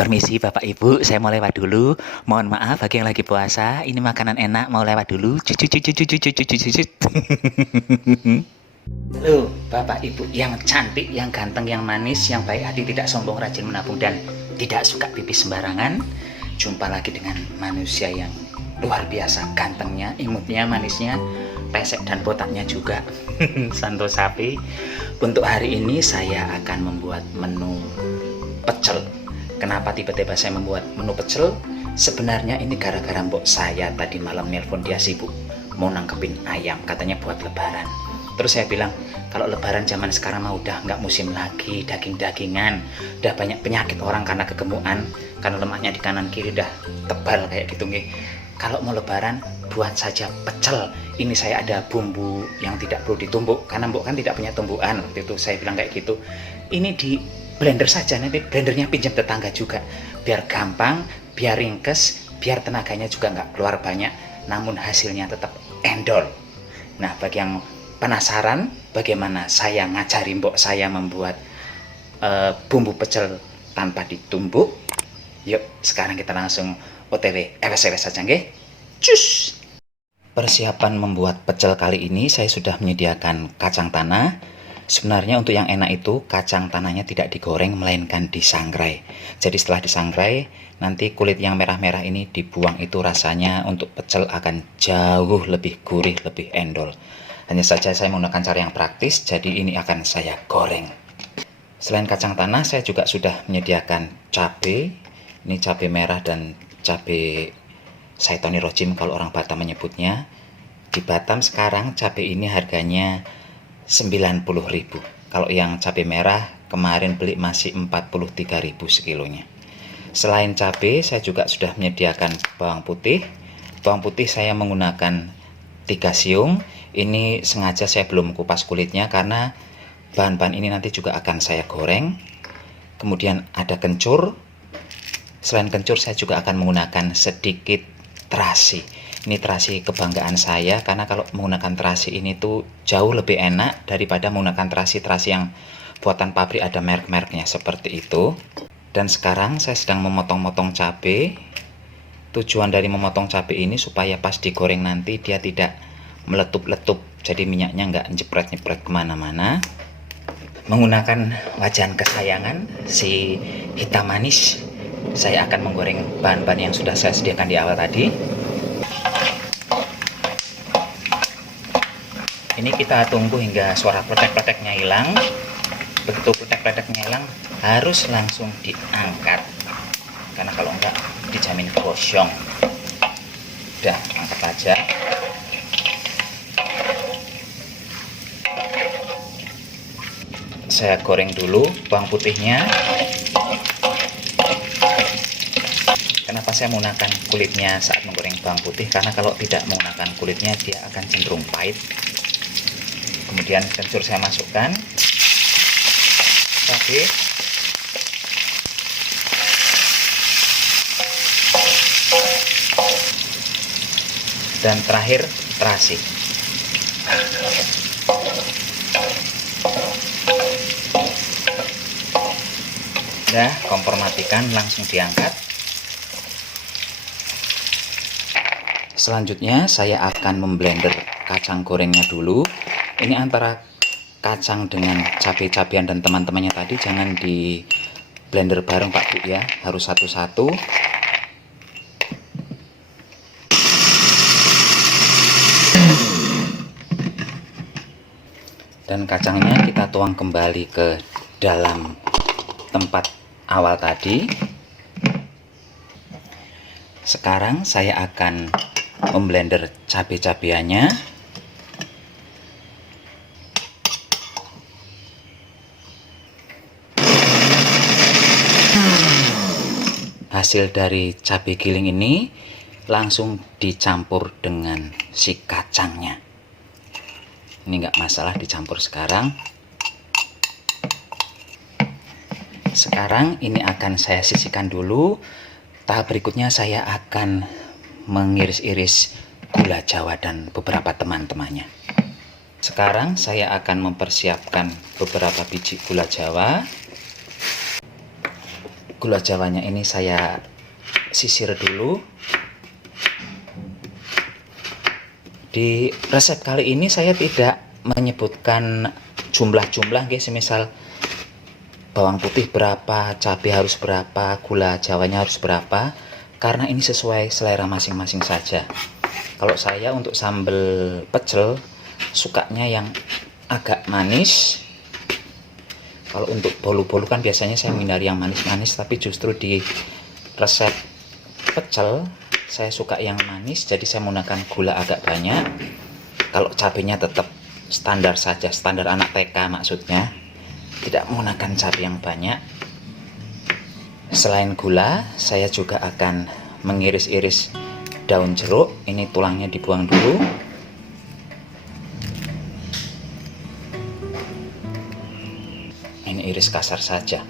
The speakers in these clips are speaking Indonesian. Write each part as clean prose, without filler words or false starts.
Permisi Bapak Ibu, saya mau lewat dulu. Mohon maaf bagi yang lagi puasa, ini makanan enak mau lewat dulu. Cucu cucu cucu cucu cucu cucu. Halo Bapak Ibu yang cantik, yang ganteng, yang manis, yang baik hati, tidak sombong, rajin menabung dan tidak suka pipis sembarangan. Jumpa lagi dengan manusia yang luar biasa gantengnya, imutnya, manisnya, pesek dan botaknya juga. Santo sapi. Untuk hari ini saya akan membuat menu pecel. Kenapa tiba-tiba saya membuat menu pecel? Sebenarnya ini gara-gara mbok saya tadi malam nelpon, dia sibuk mau nangkepin ayam, katanya buat lebaran. Terus saya bilang, kalau lebaran zaman sekarang mah udah nggak musim lagi daging-dagingan, udah banyak penyakit orang karena kegemukan, karena lemaknya di kanan kiri udah tebal kayak gitu nih. Kalau mau lebaran, buat saja pecel. Ini saya ada bumbu yang tidak perlu ditumbuk, karena mbok kan tidak punya tumbukan. Waktu itu saya bilang kayak gitu. Ini di blender saja, nanti blendernya pinjam tetangga juga, biar gampang, biar ringkes, biar tenaganya juga nggak keluar banyak, namun hasilnya tetap endol. Nah, bagi yang penasaran bagaimana saya ngajari mbok saya membuat bumbu pecel tanpa ditumbuk, yuk sekarang kita langsung OTW ewes-ewes saja nggih. Cus. Persiapan membuat pecel kali ini saya sudah menyediakan kacang tanah. Sebenarnya untuk yang enak itu kacang tanahnya tidak digoreng melainkan disangrai. Jadi setelah disangrai nanti kulit yang merah-merah ini dibuang, itu rasanya untuk pecel akan jauh lebih gurih, lebih endol. Hanya saja saya menggunakan cara yang praktis, jadi ini akan saya goreng. Selain kacang tanah saya juga sudah menyediakan cabai. Ini cabai merah dan cabai Saitoni Rojim kalau orang Batam menyebutnya. Di Batam sekarang cabai ini harganya 90.000. Kalau yang cabai merah kemarin beli masih 43.000 sekilonya. Selain cabai saya juga sudah menyediakan bawang putih. Bawang putih saya menggunakan 3 siung. Ini sengaja saya belum kupas kulitnya karena bahan-bahan ini nanti juga akan saya goreng. Kemudian ada kencur. Selain kencur saya juga akan menggunakan sedikit terasi. Ini terasi kebanggaan saya, karena kalau menggunakan terasi ini tuh jauh lebih enak daripada menggunakan terasi-terasi yang buatan pabrik ada merek-mereknya seperti itu. Dan sekarang saya sedang memotong-motong cabai. Tujuan dari memotong cabai ini supaya pas digoreng nanti dia tidak meletup-letup, jadi minyaknya nggak nyepret-nyepret kemana-mana. Menggunakan wajan kesayangan si hitam manis, saya akan menggoreng bahan-bahan yang sudah saya sediakan di awal tadi. Ini kita tunggu hingga suara pletek-pleteknya hilang. Begitu pletek-pleteknya hilang, harus langsung diangkat, karena kalau enggak dijamin gosong. Udah, angkat aja. Saya goreng dulu bawang putihnya. Kenapa saya menggunakan kulitnya saat menggoreng bawang putih? Karena kalau tidak menggunakan kulitnya dia akan cenderung pahit. Kemudian kencur saya masukkan, cabai, dan terakhir terasi. Udah, kompor matikan, langsung diangkat. Selanjutnya saya akan memblender kacang gorengnya dulu. Ini antara kacang dengan cabai-cabian dan teman-temannya tadi jangan di blender bareng Pak Bu ya, harus satu-satu. Dan kacangnya kita tuang kembali ke dalam tempat awal tadi. Sekarang saya akan memblender cabai-cabiannya. Hasil dari cabai giling ini langsung dicampur dengan si kacangnya. Ini nggak masalah dicampur sekarang. Sekarang ini akan saya sisihkan dulu. Tahap berikutnya saya akan mengiris-iris gula Jawa dan beberapa teman-temannya. Sekarang saya akan mempersiapkan beberapa biji gula Jawa. Gula jawanya ini saya sisir dulu. Di resep kali ini saya tidak menyebutkan jumlah-jumlah, guys. Semisal bawang putih berapa, cabai harus berapa, gula jawanya harus berapa, karena ini sesuai selera masing-masing saja. Kalau saya untuk sambal pecel sukanya yang agak manis. Kalau untuk bolu-bolu kan biasanya saya menghindari yang manis-manis, tapi justru di resep pecel saya suka yang manis, jadi saya menggunakan gula agak banyak. Kalau cabenya tetap standar saja, standar anak TK maksudnya, tidak menggunakan cabai yang banyak. Selain gula, saya juga akan mengiris-iris daun jeruk. Ini tulangnya dibuang dulu. Ini iris kasar saja.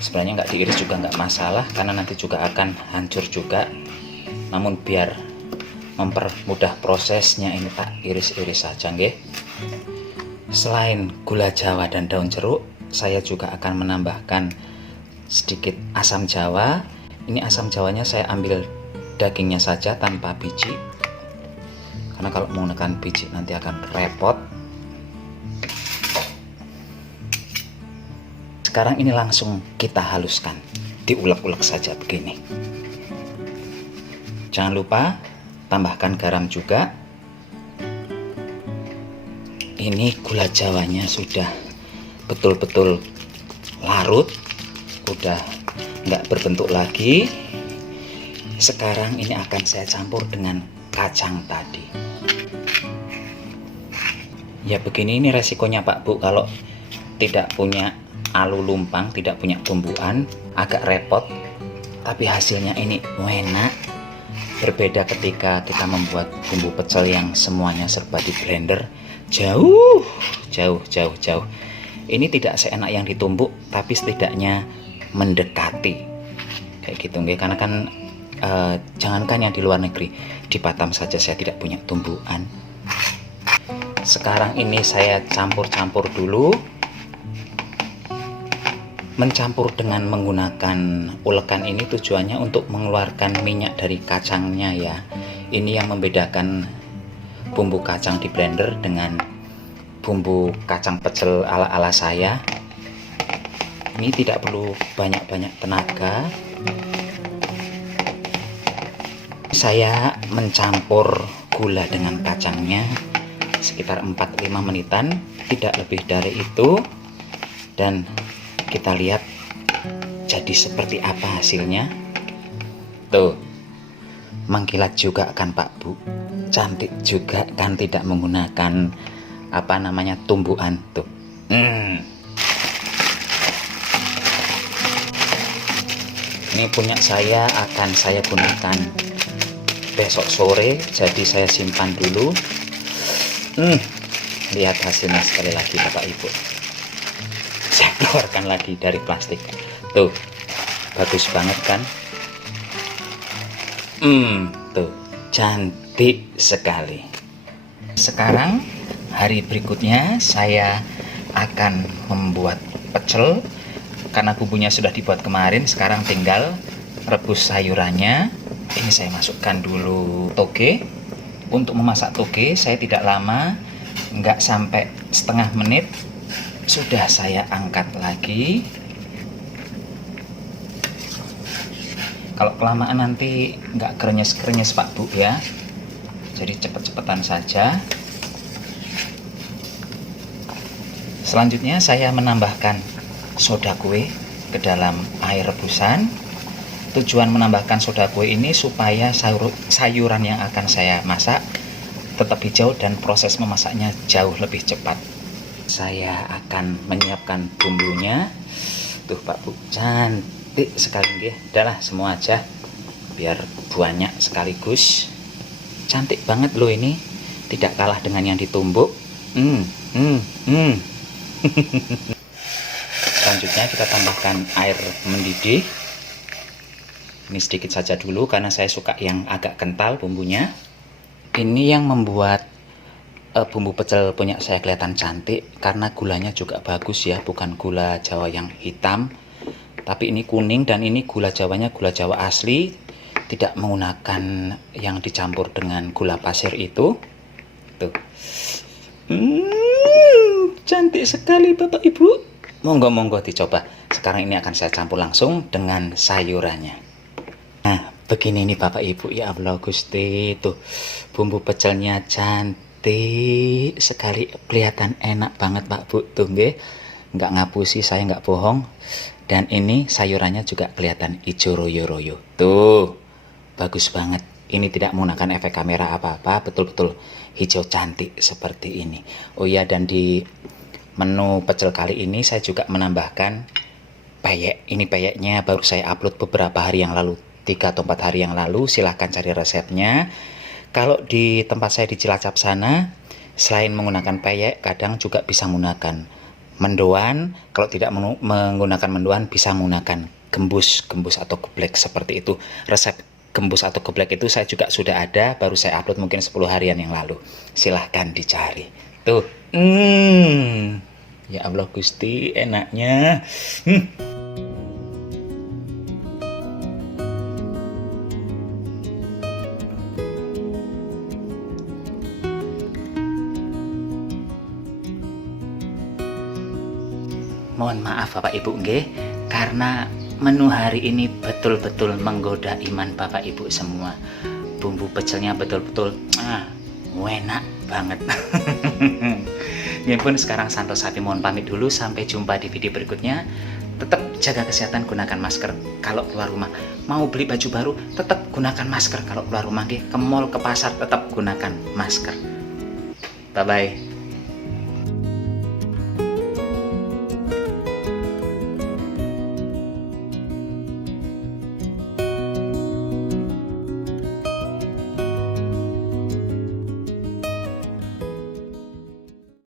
Sebenarnya nggak diiris juga nggak masalah, karena nanti juga akan hancur juga. Namun biar mempermudah prosesnya, ini tak iris-iris saja, nggih. Selain gula jawa dan daun jeruk, saya juga akan menambahkan sedikit asam jawa. Ini asam jawanya saya ambil dagingnya saja tanpa biji, karena kalau menggunakan biji nanti akan repot. Sekarang ini langsung kita haluskan, diulek-ulek saja begini. Jangan lupa tambahkan garam juga. Ini gula jawanya sudah betul-betul larut, udah nggak berbentuk lagi. Sekarang ini akan saya campur dengan kacang tadi. Ya begini, ini resikonya Pak Bu, kalau tidak punya alu lumpang, tidak punya tumbuhan, agak repot. Tapi hasilnya ini enak. Berbeda ketika kita membuat bumbu pecel yang semuanya serba di blender. Jauh. Ini tidak seenak yang ditumbuk, tapi setidaknya mendekati kayak gitu, nggih. Karena kan jangankan yang di luar negeri, di Batam saja saya tidak punya tumbuhan. Sekarang ini saya campur-campur dulu. Mencampur dengan menggunakan ulekan ini tujuannya untuk mengeluarkan minyak dari kacangnya ya. Ini yang membedakan bumbu kacang di blender dengan bumbu kacang pecel ala-ala saya. Ini tidak perlu banyak-banyak tenaga. Saya mencampur gula dengan kacangnya sekitar 4-5 menitan, tidak lebih dari itu. Dan kita lihat jadi seperti apa hasilnya. Tuh, mengkilat juga kan Pak Bu, cantik juga kan, tidak menggunakan apa namanya tumbuhan tuh. Ini punya saya akan saya gunakan besok sore, jadi saya simpan dulu. Lihat hasilnya sekali lagi Bapak Ibu. Saya keluarkan lagi dari plastik. Tuh, bagus banget kan? Tuh, cantik sekali. Sekarang hari berikutnya saya akan membuat pecel. Karena bumbunya sudah dibuat kemarin, sekarang tinggal rebus sayurannya. Ini saya masukkan dulu toge. Untuk memasak toge saya tidak lama, nggak sampai setengah menit sudah saya angkat lagi. Kalau kelamaan nanti nggak krenyes-krenyes Pak Bu ya, jadi cepet-cepetan saja. Selanjutnya saya menambahkan soda kue ke dalam air rebusan. Tujuan menambahkan soda kue ini supaya sayuran yang akan saya masak tetap hijau dan proses memasaknya jauh lebih cepat. Saya akan menyiapkan bumbunya. Tuh Pak Bu, cantik sekali nggih. Udahlah semua aja biar banyak sekaligus. Cantik banget loh ini, tidak kalah dengan yang ditumbuk. Selanjutnya kita tambahkan air mendidih. Ini sedikit saja dulu karena saya suka yang agak kental bumbunya. Ini yang membuat bumbu pecel punya saya kelihatan cantik karena gulanya juga bagus ya, bukan gula Jawa yang hitam. Tapi ini kuning dan ini gula jawanya gula jawa asli, tidak menggunakan yang dicampur dengan gula pasir itu. Tuh. Cantik sekali Bapak Ibu. Monggo-monggo dicoba. Sekarang ini akan saya campur langsung dengan sayurannya. Nah, begini nih Bapak Ibu, ya Allah Gusti. Tuh, bumbu pecelnya cantik sekali, kelihatan enak banget Pak Bu. Tuh nggih. Nggak ngapusi, saya nggak bohong. Dan ini sayurannya juga kelihatan hijau royo-royo. Tuh, bagus banget. Ini tidak menggunakan efek kamera apa-apa, betul-betul hijau cantik seperti ini. Oh ya, dan di menu pecel kali ini saya juga menambahkan peyek. Ini peyeknya baru saya upload beberapa hari yang lalu, 3 atau 4 hari yang lalu. Silahkan cari resepnya. Kalau di tempat saya di Cilacap sana, selain menggunakan peyek, kadang juga bisa menggunakan mendoan. Kalau tidak menggunakan mendoan, bisa menggunakan gembus atau geblek seperti itu. Resep gembus atau geblek itu saya juga sudah ada, baru saya upload mungkin 10 harian yang lalu. Silahkan dicari. Tuh, ya Allah Gusti, enaknya. Mohon maaf Bapak Ibu nggih, karena menu hari ini betul-betul menggoda iman Bapak Ibu semua. Bumbu pecelnya betul-betul enak banget. Ya pun sekarang Santo Sapi mohon pamit dulu, sampai jumpa di video berikutnya. Tetap jaga kesehatan, gunakan masker kalau keluar rumah. Mau beli baju baru, tetap gunakan masker kalau keluar rumah. Ke mall, ke pasar, tetap gunakan masker. Bye-bye.